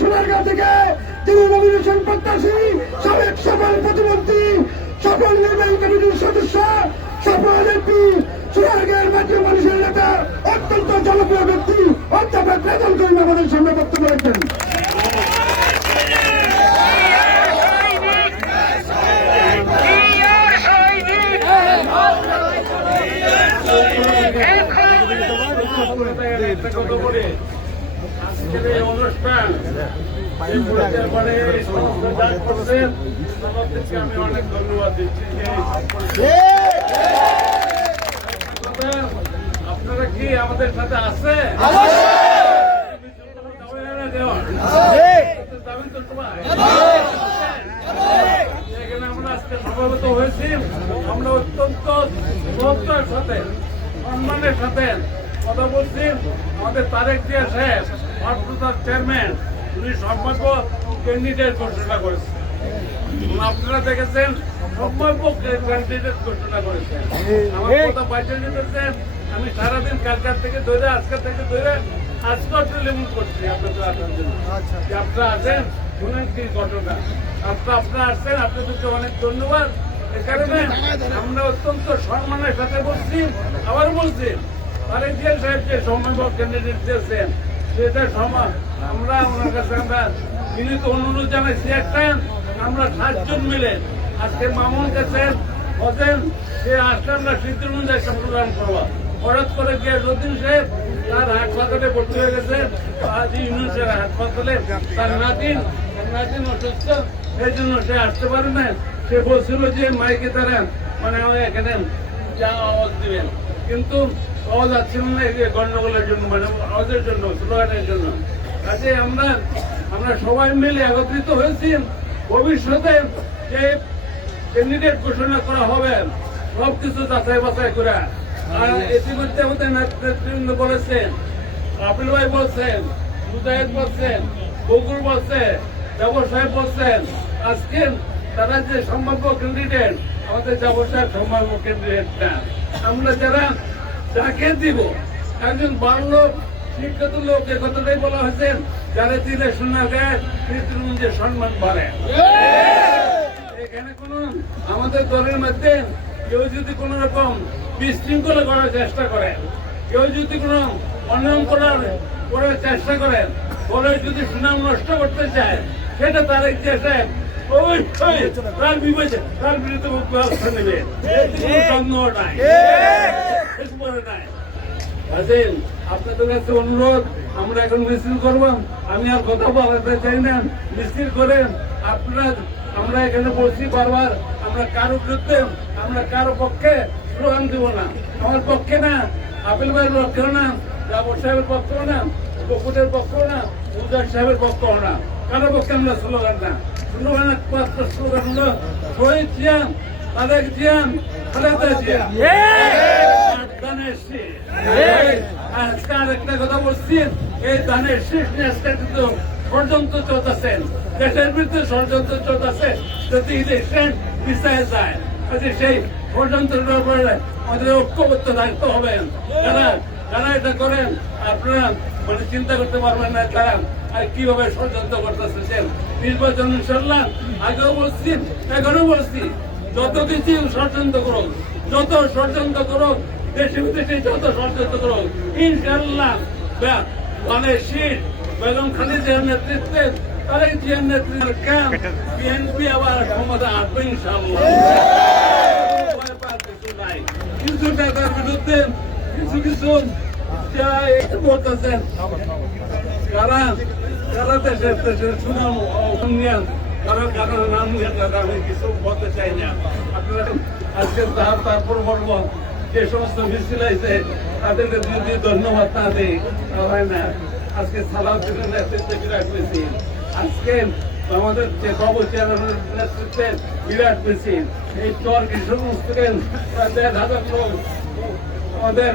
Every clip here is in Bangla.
সোনারগাঁ থেকে তিনি নমিনেশন প্রত্যাশী সাবেক সফল প্রতিমন্ত্রী সফল নির্বাহী কমিটির সদস্য সফল এমপি সোনারগাঁয়ের মাটির মানুষের নেতা, অত্যন্ত জনপ্রিয় ব্যক্তি, অধ্যাপক রেজাল করিম আমাদের সামনে বক্তব্য রাখবেন। বলি আজকের অনুষ্ঠান অনেক ধন্যবাদ আপনারা কি আমাদের সাথে আছে? এখানে আমরা আজকে হয়েছি আমরা অত্যন্ত শ্রদ্ধার সাথে সম্মানের সাথে কথা বলছি আমাদের তারেক জিয়া সাহেব ভারপ্রসাদ চেয়ারম্যান উনি সম্ভাব্য ক্যান্ডিডেট ঘোষণা করেছেন। আপনারা দেখেছেন সম্ভাব্য ক্যান্ডিডেট ঘোষণা করেছেন। আমার কথা বাইরে নিতেছেন আমি সারাদিন কালকার থেকে ধরে আজকে থেকে ধরে আজকে টেলিফোন করছি আপনাদের আসার জন্য। আপনারা আছেন শুনেন কি ঘটনা। আপনারা আপনারা আসছেন আপনাদেরকে অনেক ধন্যবাদ। এ কারণে আমরা অত্যন্ত সম্মানের সাথে বলছি আবার বলছি তারেক জিয়া সাহেব যে সম্ভাব্য ক্যান্ডিডেট দিয়েছেন সেটা সময় আমরা ওনার কাছে আমরা বিনীত অনুরোধ জানাইছি, একটা, আমরা সাতজন মিলে আজকে মামুন কাছে হতেন সে আসলে আমরা সিদ্ধির একটা প্রোগ্রাম করব। হঠাৎ করে গিয়ে যতীন সাহেব তার হাসপাতালে ভর্তি হয়ে গেছে আজ ইউনুসের হাসপাতালে। তার নাতিন নাতিন অসুস্থ, সেই জন্য সে আসতে পারে না। সে বলছিল যে মাইকে তারা মানে এখানে যা আওয়াজ দিবেন। কিন্তু আওয়াজ আসছিল না এই যে গন্ডগোলের জন্য মানে আওয়াজের জন্য, স্লোগানের জন্য। কাজে আমরা আমরা সবাই মিলে একত্রিত হয়েছি। ভবিষ্যতে যে ক্যান্ডিডেট ঘোষণা করা হবে সব কিছু যাচাই বাছাই করে। আর ইতিমধ্যে আমাদের নেতৃবৃন্দ বলেছেন, আপিল ভাই বলছেন, মুজাহিদ বলছেন বকুর বলছে সাহেব বলছেন, আজকে তারা যে সম্ভাব্য ক্যান্ডিডেট আমাদের সাহেব সম্ভাব্য ক্যান্ডিডেট না। আমরা যারা যাকে দিব। একজন লোক শিক্ষিত লোক, এ কথাটাই বলা হয়েছে, যারা দিলে শোনা যায় যে সম্মান বাড়ে। এখানে কোন আমাদের দলের মধ্যে কেউ যদি কোন রকম বিশৃঙ্খলা করার চেষ্টা করে, কেউ যদি কোন অনিয়ম করার করার চেষ্টা করেন দলের যদি সুনাম নষ্ট করতে চায়, সেটা তার ইতিহাসে অবশ্যই তার বিবেচে তার বিরুদ্ধে ব্যবস্থা নেবে সন্দেহ নাই। নাই। কাজেই আপনাদের কাছে অনুরোধ আমরা এখন মিছিল করব। আমি আর কথা বলাতে চাই না। মিছিল করেন। আপনারা আমরা এখানে বলছি বারবার আমরা কারও বিরুদ্ধে আমরা কারও পক্ষে স্লোগান দেব না। আমার পক্ষে না আপেল ভাইয়ের পক্ষেও না জাবর সাহেবের পক্ষেও না বকুটের পক্ষেও না উজার সাহেবের পক্ষেও না। কারও পক্ষে আমরা স্লোগান না স্লোগান একমাত্র স্লোগান হলো শহীদ জিয়ান তারেক জিয়ান খালেদা জিয়া আজকে আরেকটা কথা বলছি এই ধানের শীষ নিয়ে আজকে কিন্তু ষড়যন্ত্র চলতেছেন দেশের বিরুদ্ধে ষড়যন্ত্র চলতেছে যদি ইলেকশন পিছিয়ে যায় কাজে সেই ষড়যন্ত্রের উপরে আমাদের ঐক্যবদ্ধ দায়িত্ব হবে। যারা যারা এটা করেন আপনারা মানে চিন্তা করতে পারবেন না তারা আর কীভাবে ষড়যন্ত্র করতেছেন নির্বাচন ইনশাল্লাহ আগেও বলছি এখনও বলছি। যত কিছু ষড়যন্ত্র করুক, যত ষড়যন্ত্র করুক, দেশে বিদেশে যত ষড়যন্ত্র করুক ইনশাল্লাহ মানে শীত, বেগম খালিদের নেতৃত্বে, তারেক জিয়ার নেতৃত্বের ক্যাম্প, বিএনপি আবার ক্ষমতা আসবে ইনশাল্লাহ কিছু টাকার বিরুদ্ধে কিছু কিছু যা বলতেছেন কারা কারা দেশের দেশের সুনাম অসম্মান কারও কারও নাম নিয়ে আজকে তার তারপর বলব যে সমস্ত তাদেরকে ধন্যবাদ না হয় না আজকে সালাউদ্দিনের নেতৃত্বে বিরাট মিছিল আজকে আমাদের যে চেয়ারম্যানের নেতৃত্বে বিরাট মিছিল এই চর কি সমস্ত দেড় হাজার লোক আমাদের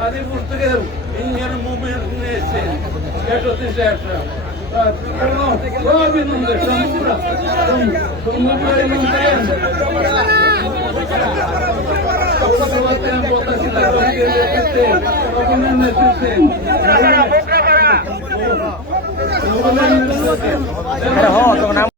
అది పుస్తకం ఇంజన్ మూమెంట్ হ্যাঁ তোমার নাম